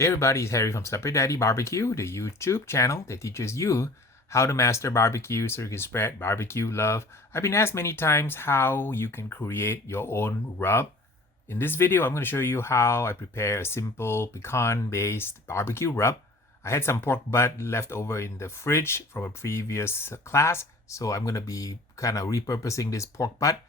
Hey everybody, it's Harry from Slapper Daddy BBQ, the YouTube channel that teaches you how to master barbecue so you can spread barbecue love. I've been asked many times how you can create your own rub. In this video, I'm going to show you how I prepare a simple pecan-based barbecue rub. I had some pork butt left over in the fridge from a previous class, so I'm going to be kind of repurposing this pork butt,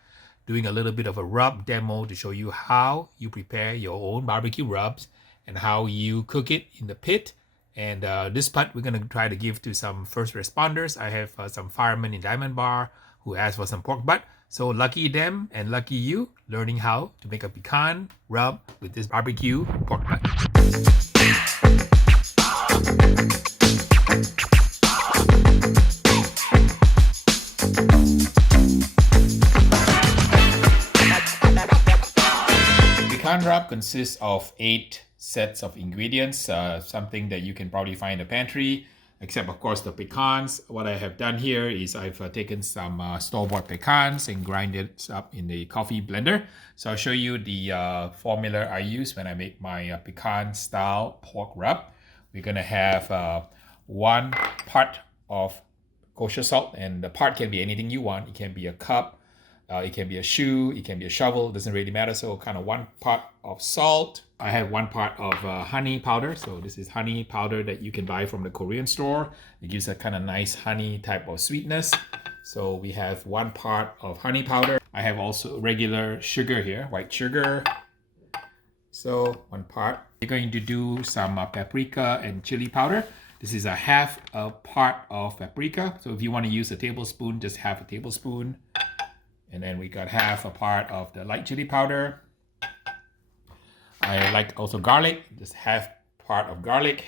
doing a little bit of a rub demo to show you how you prepare your own barbecue rubs and how you cook it in the pit. And this part we're going to try to give to some first responders. I have some firemen in Diamond Bar who asked for some pork butt. So lucky them and lucky you learning how to make a pecan rub with this barbecue pork butt. Pecan rub consists of 8 sets of ingredients, something that you can probably find in the pantry, except of course the pecans. What I have done here is I've taken some store-bought pecans and grind it up in the coffee blender. So I'll show you the formula I use when I make my pecan style pork rub. We're gonna have 1 part of kosher salt, and the part can be anything you want. It can be a cup, it can be a shoe, it can be a shovel, it doesn't really matter. So kind of 1 part of salt. I have 1 part of honey powder. So this is honey powder that you can buy from the Korean store. It gives a kind of nice honey type of sweetness. So we have 1 part of honey powder. I have also regular sugar here, white sugar. So 1 part. We're going to do some paprika and chili powder. This is a half a part of paprika. So if you want to use a tablespoon, just half a tablespoon. And then we got half a part of the light chili powder. I like also garlic, just half part of garlic.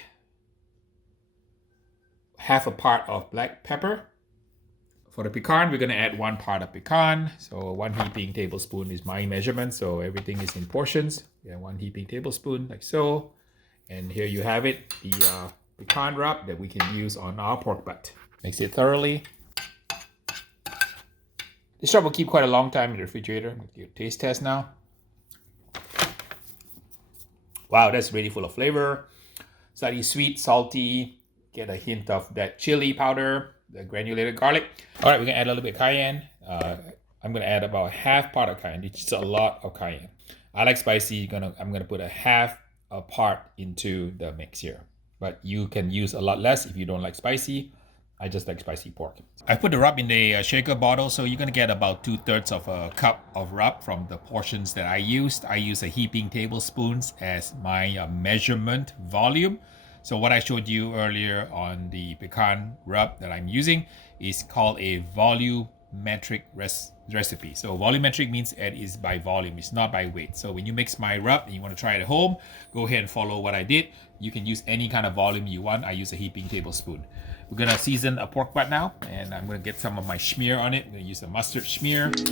Half a part of black pepper. For the pecan, we're gonna add 1 part of pecan. So 1 heaping tablespoon is my measurement. So everything is in portions. Yeah, 1 heaping tablespoon, like so. And here you have it, the pecan rub that we can use on our pork butt. Mix it thoroughly. This rub will keep quite a long time in the refrigerator. I'm gonna do a taste test now. Wow, that's really full of flavor. Slightly sweet, salty. Get a hint of that chili powder, the granulated garlic. All right, we're gonna add a little bit of cayenne. I'm gonna add about half part of cayenne. It's a lot of cayenne. I like spicy. I'm gonna put a half a part into the mix here. But you can use a lot less if you don't like spicy. I just like spicy pork. I put the rub in the shaker bottle, so you're gonna get about 2/3 of a cup of rub from the portions that I used. I use a heaping tablespoons as my measurement volume. So what I showed you earlier on the pecan rub that I'm using is called a volumetric recipe. So volumetric means it is by volume, it's not by weight. So when you mix my rub and you want to try it at home, go ahead and follow what I did. You can use any kind of volume you want. I use a heaping tablespoon. We're gonna season a pork butt now, and I'm gonna get some of my schmear on it. I'm gonna use a mustard schmear. Do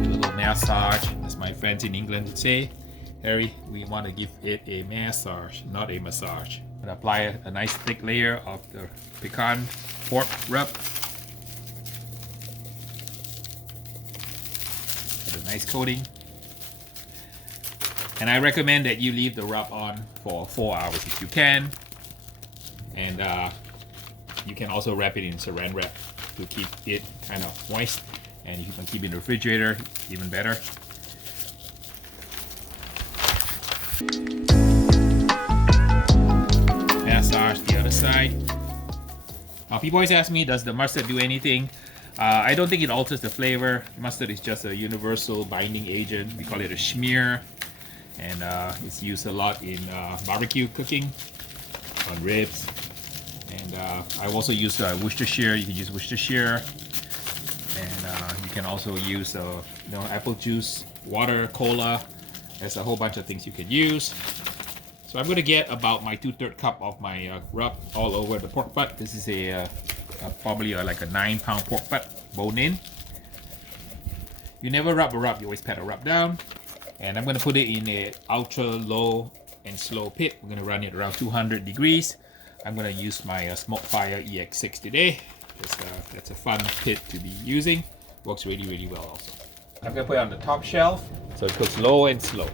a little massage, as my friends in England would say. Harry, we want to give it a massage, not a massage. I'm gonna apply a nice thick layer of the pecan pork rub. Get a nice coating. And I recommend that you leave the rub on for 4 hours if you can. And you can also wrap it in saran wrap to keep it kind of moist. And if you can keep it in the refrigerator, even better. Massage the other side. People always ask me, does the mustard do anything? I don't think it alters the flavor. Mustard is just a universal binding agent. We call it a schmear. And it's used a lot in barbecue cooking, on ribs. And I also use Worcestershire. You can use Worcestershire. And you can also use apple juice, water, cola. There's a whole bunch of things you can use. So I'm going to get about my 2/3 cup of my rub all over the pork butt. This is probably like a 9-pound pork butt, bone in. You never rub a rub, you always pat a rub down. And I'm going to put it in a ultra low and slow pit. We're going to run it around 200 degrees. I'm going to use my Smokefire EX6 today. That's a fun pit to be using. Works really, really well also. I'm gonna put it on the top shelf so it cooks low and slow.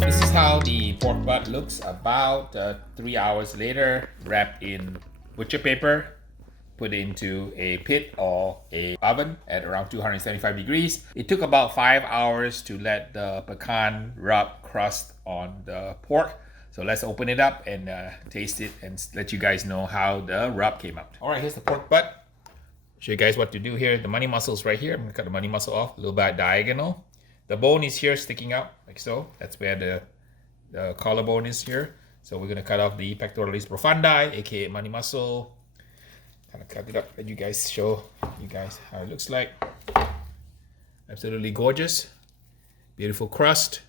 This is how the pork butt looks about 3 hours later, wrapped in butcher paper, put into a pit or a oven at around 275 degrees. It took about 5 hours to let the pecan rub crust on the pork. So let's open it up and taste it and let you guys know how the rub came out. All right, here's the pork butt. Show you guys what to do here. The money muscle's right here. I'm gonna cut the money muscle off a little bit diagonal. The bone is here sticking out like so. That's where the collarbone is here. So we're gonna cut off the pectoralis profundi, aka money muscle. Kind of cut it up, let you guys show you guys how it looks like. Absolutely gorgeous, beautiful crust.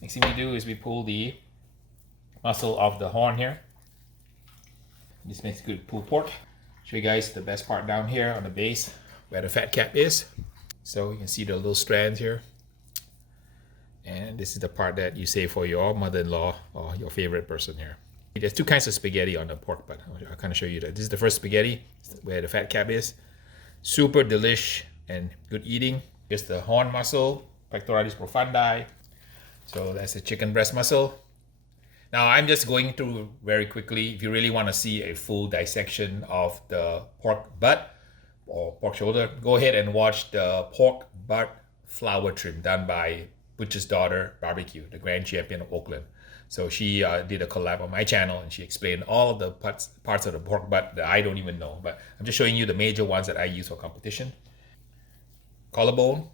Next thing we do is we pull the muscle off the horn here. This makes good pulled pork. Show you guys the best part down here on the base where the fat cap is. So you can see the little strands here. And this is the part that you save for your mother-in-law or your favorite person here. There's two kinds of spaghetti on the pork butt. I'll kind of show you that. This is the first spaghetti where the fat cap is. Super delish and good eating. Here's the horn muscle, pectoralis profundi. So that's the chicken breast muscle. Now I'm just going through very quickly. If you really want to see a full dissection of the pork butt or pork shoulder, go ahead and watch the pork butt flour trim done by Butcher's Daughter Barbecue, the grand champion of Oakland. So she did a collab on my channel and she explained all of the parts of the pork butt that I don't even know. But I'm just showing you the major ones that I use for competition. Collarbone.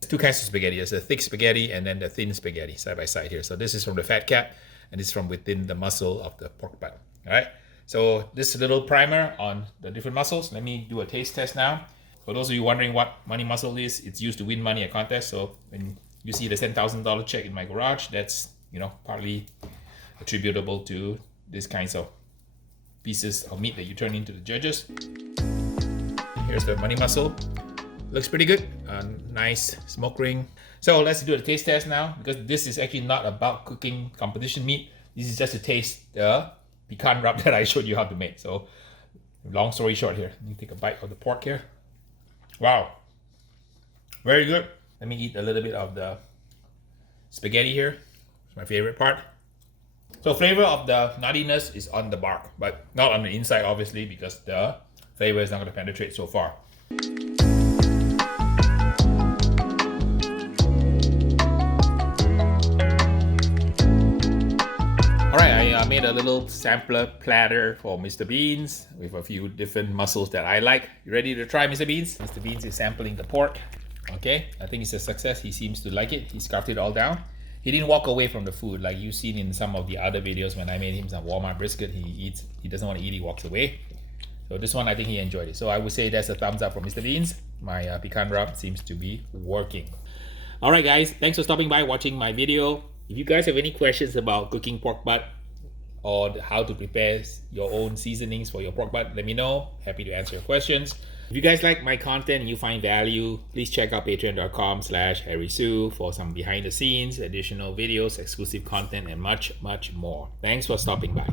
There's two kinds of spaghetti. There's the thick spaghetti and then the thin spaghetti side by side here. So this is from the fat cap and this is from within the muscle of the pork butt. All right. So this little primer on the different muscles. Let me do a taste test now. For those of you wondering what money muscle is, it's used to win money at contests. So when you see the $10,000 check in my garage, that's, you know, partly attributable to these kinds of pieces of meat that you turn into the judges. Here's the money muscle. Looks pretty good. Nice smoke ring. So let's do the taste test now, because this is actually not about cooking competition meat. This is just to taste the pecan rub that I showed you how to make. So long story short here, let me take a bite of the pork here. Wow, very good. Let me eat a little bit of the spaghetti here. It's my favorite part. So flavor of the nuttiness is on the bark, but not on the inside obviously, because the flavor is not going to penetrate so far. Alright, I made a little sampler platter for Mr. Beans with a few different mussels that I like. You ready to try, Mr. Beans? Mr. Beans is sampling the pork. Okay, I think it's a success. He seems to like it. He scarfed it all down. He didn't walk away from the food like you've seen in some of the other videos when I made him some Walmart brisket. He doesn't want to eat, he walks away. So this one, I think he enjoyed it. So I would say that's a thumbs up from Mr. Beans. My pecan rub seems to be working. Alright guys, thanks for stopping by, watching my video. If you guys have any questions about cooking pork butt or how to prepare your own seasonings for your pork butt, let me know. Happy to answer your questions. If you guys like my content and you find value, please check out patreon.com/Harry Soo for some behind the scenes, additional videos, exclusive content, and much, much more. Thanks for stopping by.